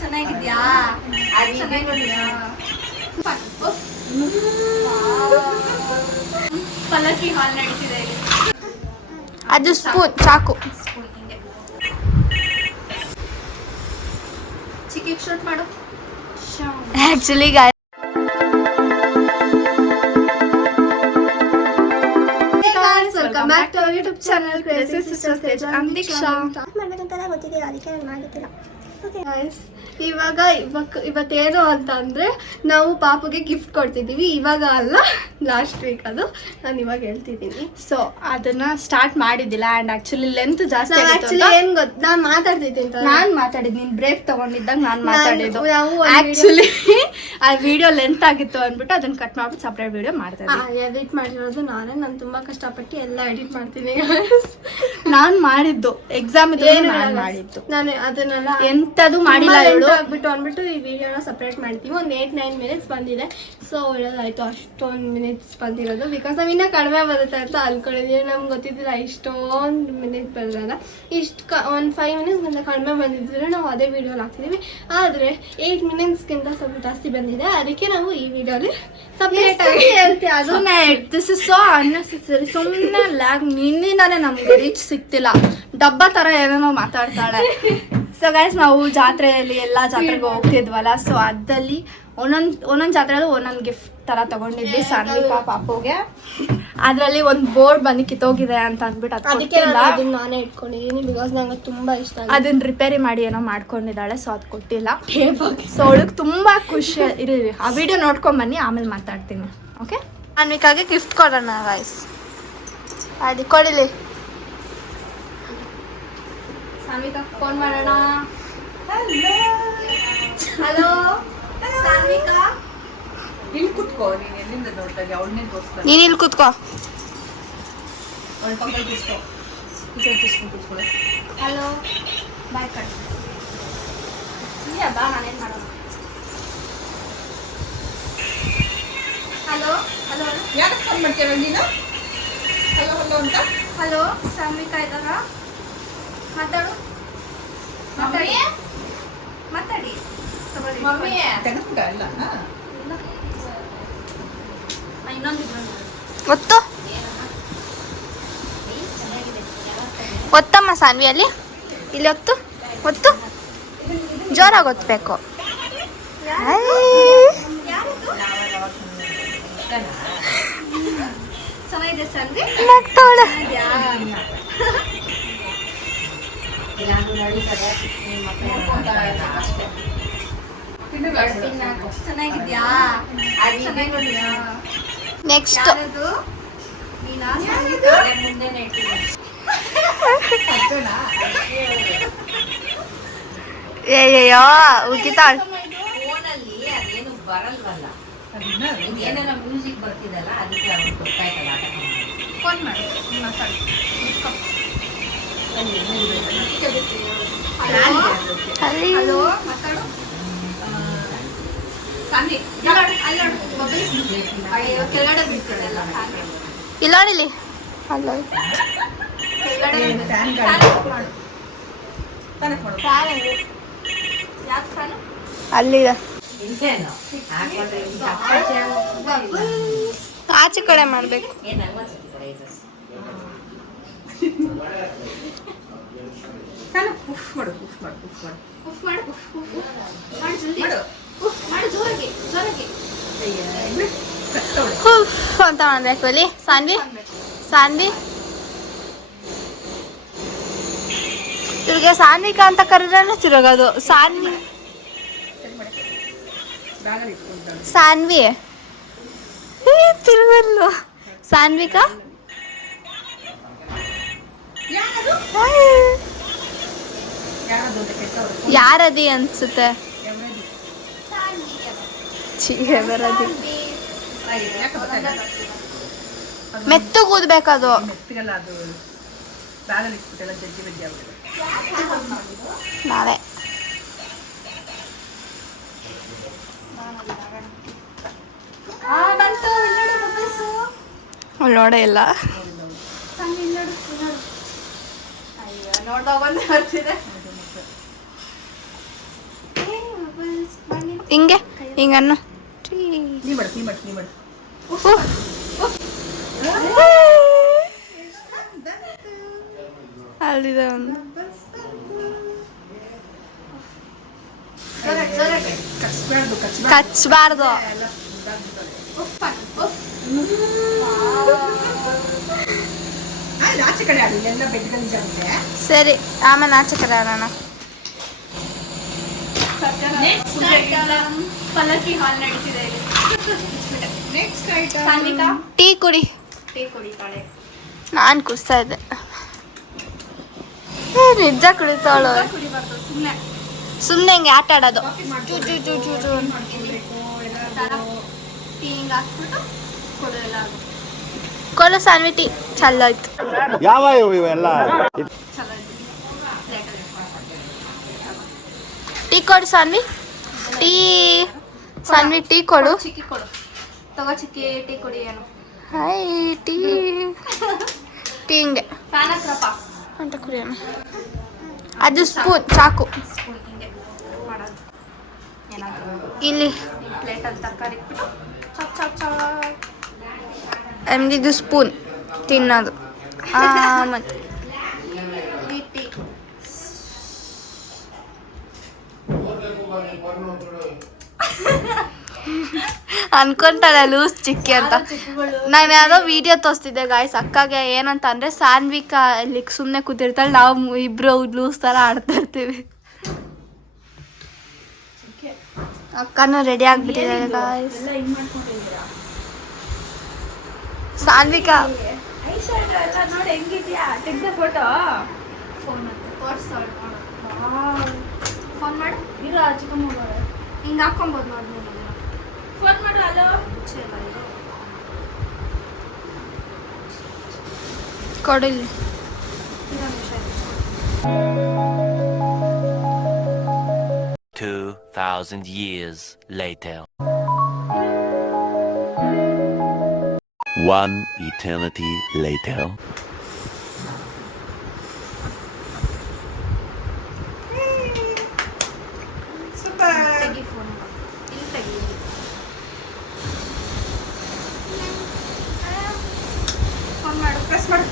ಚೆನ್ನಾಗಿದ್ಯಾ? ಪಲ್ಲಕ್ಕಿ ಹಾಲ್ ನಡೀತಿದೆ ಇಲ್ಲಿ. ಅದು ಸ್ಪೂನ್ ಚಾಕು. ಚಿಕ್ಕ ಶೂಟ್ ಮಾಡು. Actually welcome back to our YouTube channel crazy sisters Teja and Deeksha. ಮಾಡ್ಬೇಕಂತ ಗೊತ್ತಿದೆ, ಅದಕ್ಕೆ ನಾನು ಮಾಡಿದ್ದಿಲ್ಲ. ಇವತ್ತೇನು ಅಂತ ಅಂದ್ರೆ ನಾವು ಪಾಪುಗೆ ಗಿಫ್ಟ್ ಕೊಡ್ತಿದ್ದೀವಿ. ಇವಾಗ ಅಲ್ಲ, ಲಾಸ್ಟ್ ವೀಕ್. ಅದು ನಾನು ಇವಾಗ ಹೇಳ್ತಿದ್ದೀನಿ. ಸೊ ಅದನ್ನ ಸ್ಟಾರ್ಟ್ ಮಾಡಿದ್ದಿಲ್ಲ ಅಂಡ್ ಆಕ್ಚುಲಿ ಲೆಂತ್ ಜಾಸ್ತಿ ಏನ್ ಗೊತ್ತ, ನಾನು ಮಾತಾಡ್ತಿದ್ದೀನಿ. ನಾನ್ ಮಾತಾಡಿದ್ ನೀನ್ ಬ್ರೇಕ್ ತಗೊಂಡಿದ್ದಾಗ ನಾನ್ ಮಾತಾಡಿದ್ದು. ಆಕ್ಚುಲಿ ಆ ವಿಡಿಯೋ ಲೆಂತ್ ಆಗಿತ್ತು ಅಂದ್ಬಿಟ್ಟು ಅದನ್ನ ಕಟ್ ಮಾಡ್ಬಿಟ್ಟು ಸಪ್ರೇಟ್ ವಿಡಿಯೋ ಮಾಡ್ತಾ ಇದ್ದೀನಿ. ಎಡಿಟ್ ಮಾಡಿರೋದು ನಾನೇ. ನಾನು ತುಂಬಾ ಕಷ್ಟಪಟ್ಟು ಎಲ್ಲ ಎಡಿಟ್ ಮಾಡ್ತೀನಿ. ನಾನ್ ಮಾಡಿದ್ದು ಎಕ್ಸಾಮ್ ಮಾಡಿದ್ದು. ನಾನು ಅದನ್ನೆಲ್ಲ ಎಂತದು ಮಾಡಿಲ್ಲ ಆಗ್ಬಿಟ್ಟು ಅಂದ್ಬಿಟ್ಟು ಈ ವಿಡಿಯೋನ ಸಪ್ರೇಟ್ ಮಾಡ್ತೀವಿ. ಒಂದು 8-9 ಮಿನಿಟ್ಸ್ ಬಂದಿದೆ. ಸೊ ಒಳ್ಳೇದಾಯ್ತು ಅಷ್ಟೊಂದು ಮಿನಿಟ್ಸ್ ಬಂದಿರೋದು. ಬಿಕಾಸ್ ನಾವು ಇನ್ನೂ ಕಡಿಮೆ ಬರುತ್ತೆ ಅಂತ ಅನ್ಕೊಂಡಿದ್ದೀವಿ. ನಮ್ಗೆ ಗೊತ್ತಿದ್ದಿಲ್ಲ ಇಷ್ಟೊಂದು ಮಿನಿಟ್ ಬರೋದಲ್ಲ. ಒಂದು 5 ಮಿನಿಟ್ಸ್ಗಿಂತ ಕಡಿಮೆ ಬಂದಿದ್ರೆ ನಾವು ಅದೇ ವಿಡಿಯೋಲಿ ಹಾಕ್ತಿದ್ದೀವಿ. ಆದರೆ 8 ಮಿನಿಟ್ಸ್ಗಿಂತ ಸ್ವಲ್ಪ ಜಾಸ್ತಿ ಬಂದಿದೆ. ಅದಕ್ಕೆ ನಾವು ಈ ವಿಡಿಯೋಲಿ ಸಪ್ರೇಟ್ ಆಗಿ ಹೇಳ್ತೀವಿ. ಅದನ್ನೇ ದಿಸ್ ಇಸ್ ಸೋ ಅನ್ನೆಸೆಸರಿ. ಸುಮ್ಮನೆ ಲ್ಯಾಗ್. ನಿನ್ನಿಂದಾನೆ ನಮ್ಗೆ ರೀಚ್ ಸಿಗ್ತಿಲ್ಲ. ಡಬ್ಬ ಥರ ಏನೇನೋ ಮಾತಾಡ್ತಾಳೆ. ಸೊ ಗೈಸ್, ನಾವು ಜಾತ್ರೆಯಲ್ಲಿ ಎಲ್ಲ ಜಾತ್ರೆಗೆ ಹೋಗ್ತಿದ್ವಲ್ಲ. ಸೊ ಅದಲ್ಲಿ ಒಂದೊಂದು ಜಾತ್ರೆಯಲ್ಲೂ ಒಂದೊಂದು ಗಿಫ್ಟ್ ಥರ ತೊಗೊಂಡಿದ್ವಿ ಸಾನ್ವಿಕಾ ಪಾಪುಗೆ. ಅದರಲ್ಲಿ ಒಂದು ಬೋರ್ಡ್ ಬಂದು ಕಿತ್ತೋಗಿದೆ ಅಂತ ಅಂದ್ಬಿಟ್ಟು ಅದಕ್ಕೆ ನಾನೇ ಇಟ್ಕೊಂಡಿದ್ದೀನಿ. ಬಿಕಾಸ್ ನಂಗೆ ತುಂಬ ಇಷ್ಟ. ಅದನ್ನ ರಿಪೇರಿ ಮಾಡಿ ಏನೋ ಮಾಡ್ಕೊಂಡಿದ್ದಾಳೆ. ಸೊ ಅದು ಕೊಟ್ಟಿಲ್ಲ. ಸೊ ಅವಳಿಗೆ ತುಂಬ ಖುಷಿ. ಇರಿ ಆ ವಿಡಿಯೋ ನೋಡ್ಕೊಂಬನ್ನಿ, ಆಮೇಲೆ ಮಾತಾಡ್ತೀನಿ. ಓಕೆ, ಸಾನ್ವಿಕಾಗೆ ಗಿಫ್ಟ್ ಕೊಡೋಣ ಗೈಸ್. ಅದು ಕೊಡಿಲಿ. ಸಾನ್ವಿಕಾ ಫೋನ್ ಮಾಡೋಣ. ಹಲೋ ಸಾನ್ವಿಕಾ, ಇಲ್ಲಿ ಕುತ್ಕೋ. ನೀನು ಎಲ್ಲಿಂದ ನೋಡ್ತಾ ಇದೀಯ? ಅವಳನ್ನೇ ತೋರಿಸ್ತಾ. ನೀನು ಇಲ್ಲಿ ಕುತ್ಕೋ. ಅವಳ ಪಕ್ಕ ಕೂತ್ಕೋ. ಕೂತ್ಕೊಳ್ಳಿ. Hello boy cut. ಇಲ್ಲ ಬಾ, ನಾನೇನು ಮಾಡೋಣ. ಹಲೋ ಹಲೋ ಯಾಕೆ ಫೋನ್ ಮಾಡ್ತೀರ ನೀನು? ಹಲೋ ಹಲೋ ಅಂತ. ಹಲೋ ಸಾನ್ವಿಕಾ ಇದ್ದಾರಾ? ಮಾತಾಡು, ಮಾತಾಡಿ ಮಾತಾಡಿ. ತೆಗೆದುಬಿಟ್ಟ ಇಲ್ಲ. ಇನ್ನೊಂದು ಒತ್ತು ಒತ್ತಮ್ಮ ಸಾನ್ವಿ. ಅಲ್ಲಿ ಇಲ್ಲಿ ಒತ್ತು ಒತ್ತು. ಜೋರಾಗಿ ಒತ್ತಬೇಕು. ಚೆನ್ನಾಗಿದೆ ಸಾನ್ವಿ. ನಗ್ತಾವಳೆ. ಚೆನ್ನಾಗಿದ್ಯಾ? ನೆಕ್ಸ್ಟ್ ಏಯ್ಯೋ ಉಗಿತಾಳ್. ಫೋನಲ್ಲಿ ಅದೇನು ಬರಲ್ವಲ್ಲ, ಏನೇನೋ ಮ್ಯೂಸಿಕ್ ಬರ್ತಿದಲ್ಲ, ಅದಕ್ಕೆ ಅವ್ರು ಗೊತ್ತಾಯ್ತಲ್ಲ. ಫೋನ್ ಮಾಡಿ ಮಾತಾಡಿ. ಹಲೋ ಮಾತಾಡು. ಸಾನ್ವಿ ಕೆಳಗಡೆ ಬಿಡ್ತಾಳೆಲ್ಲ. ಇಲ್ಲ ನೋಡಿಲಿ. ಅಲ್ಲ ಅಲ್ಲಿದೆ. ಆಚೆ ಕಡೆ ಮಾಡ್ಬೇಕು. ಉಫ್ ಮಾಡು, ಉಫ್ ಮಾಡು, ಉಫ್ ಮಾಡು, ಉಫ್ ಮಾಡು, ಮಾಡು ಜಲ್ದಿ ಮಾಡು, ಜೋರಾಗಿ ಜೋರಾಗಿ ಅಂತ ಮಾಡ್ಬೇಕು. ಅಲ್ಲಿ ಸಾನ್ವಿ ಸಾನ್ವಿ ಇವ್ರಿಗೆ ಸಾನ್ವಿಕಾ ಅಂತ ಕರೆದ್ರೆ ತಿರುಗೋದು. ಸಾನ್ವಿ ಸಾನ್ವಿ ತಿರುಗಲ್ಲು. ಸಾನ್ವಿಕಾ ಯಾರದಿ ಅನ್ಸುತ್ತೆ. ಬರದಿ ಮೆತ್ತಗೆ ಊದ್ಬೇಕದು. ಮೆತ್ತಗೆಲ್ಲ ಅದು ಬ್ಯಾಗಲ್ಲಿ ಇಟ್ಬಿಟ್ಟೆಲ್ಲ ಜಜ್ಜಿ ಬಜ್ಜಿ ಆಗ್ಬಿಟ್ಟಿದೆ. ನಾವೇ ನೋಡ ಇಲ್ಲ. ನೋಡ್ದಾಗ ಬಂದು ಬರ್ತಿದೆ. ಹಿಂಗೆ ಹಿಂಗನ್ನು ನೀ ಮಾಡು ಅಲ್ಲಿದೆ ಒಂದು ಕಚ್ಚಬಾರ್ದು. ಆಚೆ ಕಡೆ ಆಡಿ ಎಲ್ಲ ಬೆಡ್ಗಳು ಜಾಸ್ತಿ. ಸರಿ ಆಮೇಲೆ ಆಚೆ ಕಡೆ ಆಡೋಣ. ಪಲ್ಲಕ್ಕಿ ಹಾಲ್ ನಡೀತಿದೆ. ನೆಕ್ಸ್ಟ್ ಐಟಮ್ ಸಾನ್ವಿಕಾ ಟೀ ಕುಡಿ. ನಾನು ಕುಡಿಸ್ತಾ ಇದ್ದೆ. ನಿಜ ಕುಡಿತಾಳು. ಸುಮ್ಮನೆ ಹಿಂಗೆ ಆಟ ಆಡೋದು. ಟೀ ಹಿಂಗೆ ಹಾಕ್ಬಿಟ್ಟು ಕೊಡು ಸಾನ್ವಿ ಟೀ. ಚಲೋ ಆಯ್ತು. ಯಾವ ಇವೆಲ್ಲ ಟೀ ಕೊಡು ಸಾನ್ವಿ. ಟೀ ಸಾನ್ವಿ ಟೀ ಕೊಡು. ಚಿಕ್ಕಿ ಕೊಡು. ತಗೋ ಚಿಕ್ಕಿ ಟೀ ಕೊಡಿ. ಏನು ಹಾಯ್ ಟೀ ಟೀ ಹಿಂಗೆ ಫ್ಯಾನ್ ಹತ್ರಪ್ಪ ಅಂತ ಕುಡಿಯೋಣ. ಅದು ಸ್ಪೂನ್ ಚಾಕು ಇಲ್ಲಿ ಪ್ಲೇಟಲ್ಲಿ ತರಕಾರಿ ಇಟ್ಬಿಟ್ಟು ಚಾಕ್ ಚಾಕ್ ಚಾಕ್. ಇದು ಸ್ಪೂನ್ ತಿನ್ನೋದು. ಮತ್ತು ಟೀ ಅನ್ಕೊಂತಾಳೆ ಲೂಸ್ ಚಿಕ್ಕಿ ಅಂತ. ನಾನು ಯಾವುದೋ ವಿಡಿಯೋ ತೋರಿಸ್ತಿದ್ದೆ ಗಾಯ್ಸ್ ಅಕ್ಕಗೆ. ಏನಂತ ಅಂದರೆ ಸಾನ್ವಿಕಾ ಇಲ್ಲಿ ಸುಮ್ಮನೆ ಕೂತಿರ್ತಾಳೆ, ನಾವು ಇಬ್ಬರು ಲೂಸ್ ಥರ ಆಡ್ತಾ ಇರ್ತೀವಿ. ಅಕ್ಕನೂ ರೆಡಿ ಆಗಿಬಿಟ್ಟಿದ್ದಾರೆ ಗಾಯ್ಸ್. ಸಾನ್ವಿಕಾ ನೋಡಿ ಹೆಂಗಿದ್ಯಾ. ತೆಗ್ದ ಫೋಟೋ ಫೋನ್ ಫೋನ್ ಮಾಡು. ಇರೋ ಚಿಕ್ಕಮ್ಮ ಹಿಂಗೆ ಹಾಕೊಬೋದು ನೋಡಿ. ಫೋನ್ ಮಾಡು. ಹಲೋ ಕೊಡಿಲ್ಲಿ. 2,000 years later. One eternity later. ತೆಗಿ ಫೋನ್. ಇಲ್ಲಿ ತೆಗಿ. ಫೋನ್ ಮಾಡು. ಪ್ರೆಸ್ ಮಾಡು.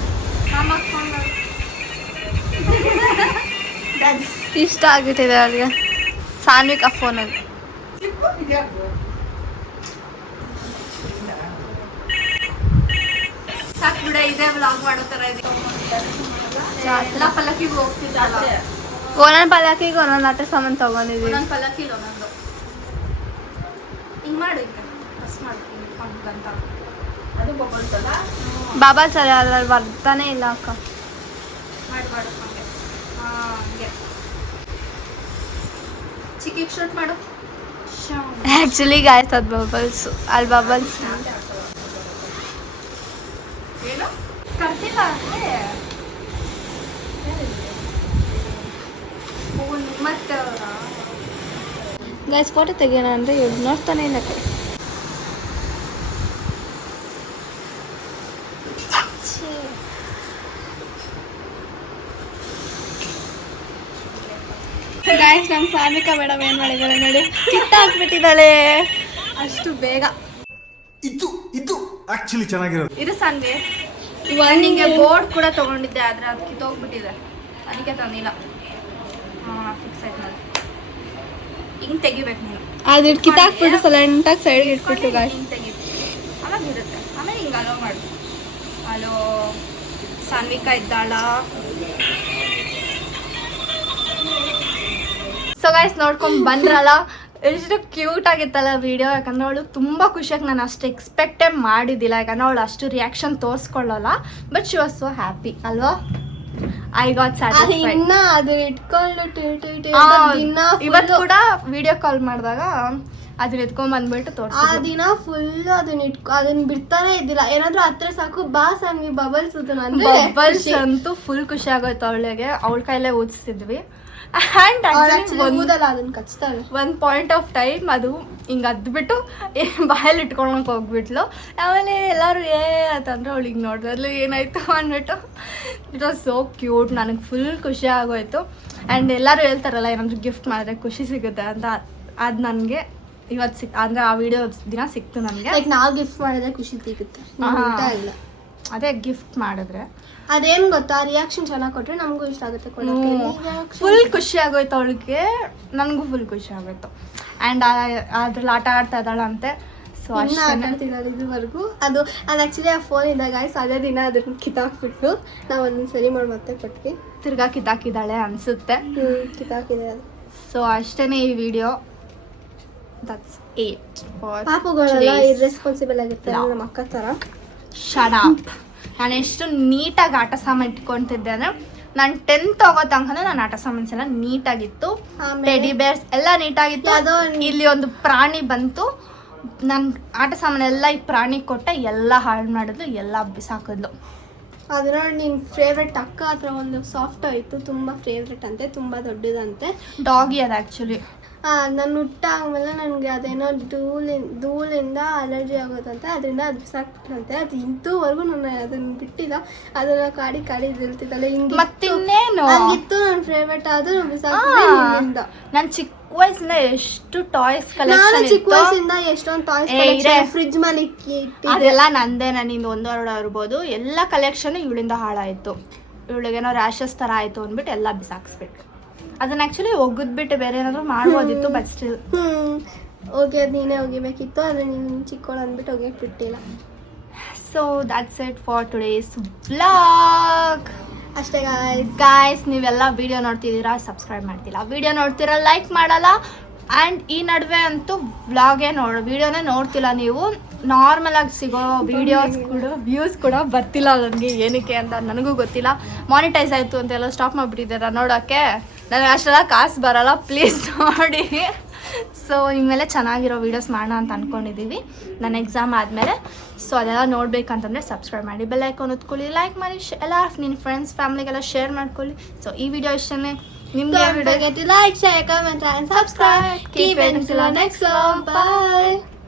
ಮಾಮಾಗೆ ಫೋನ್ ಮಾಡು. ಇಷ್ಟ ಆಗಿಬಿಟ್ಟಿದೆ ಅವ್ರಿಗೆ ಸಾನ್ವಿಕಾ ಫೋನಲ್ಲಿ. ಸಾಕು ಬಿಡ, ಇದೇ ವ್ಲಾಗ್ ಮಾಡೋ ಥರ ಇದೆ. ಎಲ್ಲ ಪಲ್ಲಕ್ಕಿಗೆ ಹೋಗ್ತಿದ್ದಲ್ಲ. ಒಂದೊಂದು ಪಲ್ಲಕ್ಕಿಗೆ ಒಂದೊಂದು ಆಟ ಸಾಮಾನು ತೊಗೊಂಡಿದ್ದೀವಿ. ಒಂದೊಂದು ಪಲ್ಲಕ್ಕಿಗೆ ಒಂದೊಂದು ಹಿಂಗೆ ಮಾಡು. ಈಗ ಪ್ರೆಸ್ ಮಾಡು ಅಂತ. ಅದು ಬಬಲ್ಸ್ ಅಲ್ಲ. ಬಾಬಾ ಸರಿ ಅದ್ರಲ್ಲಿ ಬರ್ತಾನೆ ಇಲ್ಲ ಅಕ್ಕ. ಮಾಡು ಮಾಡು ಹಂಗೆ. ಹಂಗೆ ಚಿಕ್ಕಿಗೆ ಶೂಟ್ ಮಾಡು. ಆ್ಯಕ್ಚುಲಿ ಗಾಯ್ಸ್ ಅದು ಬಬಲ್ಸು. ಅಲ್ಲಿ ಬಬಲ್ಸ್ ಏನು ಕರ್ತಿಲ್ಲ ಮತ್ತೆ ಗೈಸ್ ಫೋಟೋ ತೆಗಿಯೋಣ ಅಂದರೆ ಇವ್ರು ನೋಡ್ತಾನೆ ಇಲ್ಲ. ಗೈಸ್ ನಮ್ಮ ಸಾನ್ವಿಕಾ ಮೇಡಮ್ ಏನು ಮಾಡಿದ್ದಾಳೆ ನೋಡಿ. ಕಿತ್ತಾಕ್ಬಿಟ್ಟಿದ್ದಾಳೆ ಅಷ್ಟು ಬೇಗ. ಇದು ಆಕ್ಚುಲಿ ಚೆನ್ನಾಗಿರೋದು. ಇದು ಸಾನ್ವಿ ನಿಂಗೆ ಬೋರ್ಡ್ ಕೂಡ ತೊಗೊಂಡಿದ್ದೆ, ಆದರೆ ಅದು ಕಿತ್ತೋಗ್ಬಿಟ್ಟಿದೆ, ಅದಕ್ಕೆ ತಂದಿಲ್ಲ. ಫಿಕ್ಸ್ ಆಯ್ತು ನೋಡಿ. ಹಿಂಗೆ ತೆಗಿಬೇಕು ನೀನು. ಅದು ಕಿತ್ತಾಕ್ಬಿಟ್ಟು ಸೈಲೆಂಟಾಗಿ ಸೈಡ್ಗೆ ಇಟ್ಬಿಟ್ಟು ಗಾಯ್ಸ್ ಹಿಂಗೆ ತೆಗಿ. ಆವಾಗ ಇರುತ್ತೆ. ಆಮೇಲೆ ಹಿಂಗೆ ಅಲೋ ಮಾಡು. ಅಲೋ ಸಾನ್ವಿಕಾ ಇದ್ದಾಳ. ಸೊ ಗೈಸ್ ನೋಡ್ಕೊಂಡು ಬಂದ್ರಲ್ಲ, ಎಷ್ಟು ಕ್ಯೂಟ್ ಆಗಿತ್ತಲ್ಲ ವಿಡಿಯೋ. ಯಾಕಂದ್ರೆ ಅವಳು ತುಂಬ ಖುಷಿಯಾಗಿ, ನಾನು ಅಷ್ಟು ಎಕ್ಸ್ಪೆಕ್ಟೇ ಮಾಡಿದ್ದಿಲ್ಲ. ಯಾಕಂದ್ರೆ ಅವಳು ಅಷ್ಟು ರಿಯಾಕ್ಷನ್ ತೋರಿಸ್ಕೊಳ್ಳಲ್ಲ. But she was so happy ಅಲ್ವಾ. I got satisfied. ಇನ್ನ ಅದು ಇಟ್ಕೊಂಡು ಇವತ್ತು ಕೂಡ ವಿಡಿಯೋ ಕಾಲ್ ಮಾಡಿದಾಗ ಅದನ್ನ ಎತ್ಕೊಂಡ್ ಬಂದ್ಬಿಟ್ಟು ತೋರಿಸಿ. ಆ ದಿನ ಫುಲ್ ಅದನ್ನ ಬಿಡ್ತಾನೆ ಇದ್ದಿಲ್ಲ. ಏನಾದ್ರೂ ಹತ್ರ ಸಾಕು ಬಾ ಸಾಂಗಿ ಬಬಲ್ಸ್ ಬಬಲ್ಸ್ ಅಂತೂ ಫುಲ್ ಖುಷಿ ಆಗೋಯ್ತು ಅವಳಿಗೆ. ಅವಳ ಕೈಲೇ ಓದಿಸ್ತಿದ್ವಿ. ಆ್ಯಂಡ್ ಅದನ್ನ ಕಚ್ತಾಳೆ. ಒಂದು ಪಾಯಿಂಟ್ ಆಫ್ ಟೈಮ್ ಅದು ಹಿಂಗೆ ಅದ್ಬಿಟ್ಟು ಬಾಯಲ್ಲಿ ಇಟ್ಕೊಳಕ್ಕೆ ಹೋಗ್ಬಿಟ್ಲು. ಆಮೇಲೆ ಎಲ್ಲರೂ ಅಂತಂದ್ರೆ ಅವಳಿಗೆ ನೋಡಿದ್ಲು ಏನಾಯ್ತು ಅಂದ್ಬಿಟ್ಟು. It was so cute. ನನಗೆ ಫುಲ್ ಖುಷಿ ಆಗೋಯ್ತು. ಆ್ಯಂಡ್ ಎಲ್ಲರೂ ಹೇಳ್ತಾರಲ್ಲ ಏನಾದರೂ ಗಿಫ್ಟ್ ಮಾಡಿದ್ರೆ ಖುಷಿ ಸಿಗುತ್ತೆ ಅಂತ, ಅದು ನನಗೆ ಇವತ್ತು ಅಂದರೆ ಆ ವಿಡಿಯೋ ದಿನ ಸಿಕ್ತು ನನಗೆ. ಲೈಕ್ ನಾವು ಗಿಫ್ಟ್ ಮಾಡಿದ್ರೆ ಖುಷಿ ಸಿಗುತ್ತೆ ಇಲ್ಲ ಅದೇ ಗಿಫ್ಟ್ ಮಾಡಿದ್ರೆ ಅದೇನು ಗೊತ್ತಾ, ರಿಯಾಕ್ಷನ್ ಚೆನ್ನಾಗಿ ಕೊಟ್ಟರೆ ನಮಗೂ ಇಷ್ಟ ಆಗುತ್ತೆ ಕೊಡೋಕ್ಕೆ. ಫುಲ್ ಖುಷಿ ಆಗೋಯ್ತು ಅವಳಿಗೆ, ನನಗೂ ಫುಲ್ ಖುಷಿ ಆಗೋಯ್ತು. ಆ್ಯಂಡ್ ಅದ್ರಲ್ಲಿ ಆಟ ಆಡ್ತಾ ಇದ್ದಾಳಂತೆ. ಸೊ ಇನ್ನೂ ಆಟ ಆಡ್ತಿದ್ದಾಳೆ ಇದುವರೆಗೂ. ಅದು ಆ್ಯಕ್ಚುಲಿ ಆ ಫೋನ್ ಇದ್ದಾಗ ಗಾಯ್ಸ್ ಅದೇ ದಿನ ಅದನ್ನ ಕಿತ್ತಾಕ್ಬಿಟ್ಟು ನಾವು ಅದನ್ನ ಸರಿ ಮಾಡಿ ಮತ್ತೆ ಕೊಟ್ವಿ. ತಿರ್ಗಾ ಕಿತ್ತಾಕಿದ್ದಾಳೆ ಅನಿಸುತ್ತೆ. ಕಿತ್ತಾಕಿದೆ ಅದು. ಸೊ ಅಷ್ಟೇ ಈ ವಿಡಿಯೋ. ದಟ್ಸ್ ಇಟ್ ಫಾರ್ ಪಾಪುಗಳೆಲ್ಲ ಇರ್ರೆಸ್ಪಾನ್ಸಿಬಲ್ ಆಗಿರ್ತಾರೆ ನಮ್ಮ ಅಕ್ಕ ಥರ. Shut up. ನಾನು ಎಷ್ಟು ನೀಟಾಗಿ ಆಟ ಸಾಮಾನು ಇಟ್ಕೊತಿದ್ದೆ ಅಂದರೆ ನಾನು 10th ಹೋಗೋ ತನಕ ನಾನು ಆಟ ಸಾಮಾನ್ಸ್ ಎಲ್ಲ ನೀಟಾಗಿತ್ತು. ಟೆಡಿ ಬೇರ್ಸ್ ಎಲ್ಲ ನೀಟಾಗಿತ್ತು. ಯಾವುದೋ ಇಲ್ಲಿ ಒಂದು ಪ್ರಾಣಿ ಬಂತು, ನಾನು ಆಟ ಸಾಮಾನೆಲ್ಲ ಈ ಪ್ರಾಣಿ ಕೊಟ್ಟೆ, ಎಲ್ಲ ಹಾಳು ಮಾಡಿದ್ಲು, ಎಲ್ಲ ಬಿಸಾಕಿದ್ಲು. ಅದು ನೋಡಿ ನಿನ್ನ ಫೇವ್ರೆಟ್ ಅಕ್ಕ ಹತ್ರ ಒಂದು ಸಾಫ್ಟ್ ಆಯಿತು, ತುಂಬ ಫೇವ್ರೆಟ್ ಅಂತೆ, ತುಂಬ ದೊಡ್ಡದಂತೆ. ಡಾಗಿ ಅದು ಆ್ಯಕ್ಚುಲಿ. ನಾನು ಹುಟ್ಟಾದ್ಮೇಲೆ ನನಗೆ ಅದೇನೋ ಧೂಳಿಂದ ಅಲರ್ಜಿ ಆಗೋದಂತೆ, ಅದರಿಂದ ಅದು ಬಿಸಾಕ್ಬಿಟ್ರಂತೆ. ಅದು ಇಂತೂವರೆಗೂ ನಾನು ಅದನ್ನು ಬಿಟ್ಟಿಲ್ಲ, ಅದನ್ನ ಕಾಡಿ ಇದಿರ್ತಿದ್ದಲ್ಲ ಹಿಂಗೆ. ಮತ್ತಿನ್ನೇನು ಹಂಗಿತ್ತು ನನ್ನ ಫೇವ್ರೆಟ್, ಆದರೂ ಬಿಸಾಕಿದ್ರಿಂದ. ನಾನು ಚಿಕ್ಕ ವಯಸ್ಸಿಂದ ಎಷ್ಟು ಟಾಯ್ಸ್ ನಾನು ಕಲೆಕ್ಷನ್ ಚಿಕ್ಕ ವಯಸ್ಸಿಂದ ಎಷ್ಟೊಂದು ಟಾಯ್ಸ್ ಫ್ರಿಜ್ ಮೇಲೆ ಅದೆಲ್ಲ ನಂದೇ. ನನ್ನಿಂದ 1-2 ಇರ್ಬೋದು. ಎಲ್ಲ ಕಲೆಕ್ಷನ್ ಇವಳಿಂದ ಹಾಳಾಯಿತು. ಇವಳಿಗೇನೋ ರ್ಯಾಷಸ್ ಥರ ಆಯಿತು ಅಂದ್ಬಿಟ್ಟು ಎಲ್ಲ ಬಿಸಾಕ್ಸ್ಬಿಟ್ಟು. ಅದನ್ನ ಆ್ಯಕ್ಚುಲಿ ಒಗದ್ಬಿಟ್ಟು ಬೇರೆ ಏನಾದರೂ ಮಾಡ್ಬೋದಿತ್ತು, ಬಟ್ ಸ್ಟಿಲ್ ಹೋಗಿ ನೀನೇ ಒಗಿಬೇಕಿತ್ತು, ಆದರೆ ನೀನು ಚಿಕ್ಕವಳು ಅಂದ್ಬಿಟ್ಟು ಒಗ್ಯಕ್ಕೆ ಬಿಟ್ಟಿಲ್ಲ. So that's it for today's vlog. ಅಷ್ಟೇ ಗಾಯ್ಸ್, ನೀವೆಲ್ಲ ವಿಡಿಯೋ ನೋಡ್ತಿದ್ದೀರಾ, ಸಬ್ಸ್ಕ್ರೈಬ್ ಮಾಡ್ತಿಲ್ಲ. ವಿಡಿಯೋ ನೋಡ್ತೀರಾ, ಲೈಕ್ ಮಾಡಲ್ಲ. ಆ್ಯಂಡ್ ಈ ನಡುವೆ ಅಂತೂ ವಿಡಿಯೋನೇ ನೋಡ್ತಿಲ್ಲ ನೀವು. ನಾರ್ಮಲಾಗಿ ಸಿಗೋ ವ್ಯೂಸ್ ಕೂಡ ಬರ್ತಿಲ್ಲ ನನಗೆ. ಏನಕ್ಕೆ ಅಂತ ನನಗೂ ಗೊತ್ತಿಲ್ಲ. ಮಾನಿಟೈಸ್ ಆಯಿತು ಅಂತೆಲ್ಲ ಸ್ಟಾಪ್ ಮಾಡಿಬಿಟ್ಟಿದ್ದೀರಾ ನೋಡೋಕ್ಕೆ. ನನಗೆ ಅಷ್ಟೆಲ್ಲ ಕಾಸು ಬರೋಲ್ಲ, ಪ್ಲೀಸ್ ನೋಡಿ. ಸೊ ಇನ್ಮೇಲೆ ಚೆನ್ನಾಗಿರೋ ವೀಡಿಯೋಸ್ ಮಾಡೋಣ ಅಂತ ಅಂದ್ಕೊಂಡಿದ್ದೀವಿ ನನ್ನ ಎಕ್ಸಾಮ್ ಆದಮೇಲೆ. ಸೊ ಅದೆಲ್ಲ ನೋಡಬೇಕಂತಂದರೆ ಸಬ್ಸ್ಕ್ರೈಬ್ ಮಾಡಿ, ಬೆಲ್ ಐಕಾನ್ ಒತ್ಕೊಳ್ಳಿ, ಲೈಕ್ ಮಾಡಿ, ಎಲ್ಲ ನಿನ್ನ ಫ್ರೆಂಡ್ಸ್ ಫ್ಯಾಮಿಲಿಗೆಲ್ಲ ಶೇರ್ ಮಾಡ್ಕೊಳ್ಳಿ. ಸೊ ಈ ವಿಡಿಯೋ ಇಷ್ಟೇ. ನಿಮಗೆ like, share, comment and subscribe. Keep it until our next vlog. Bye.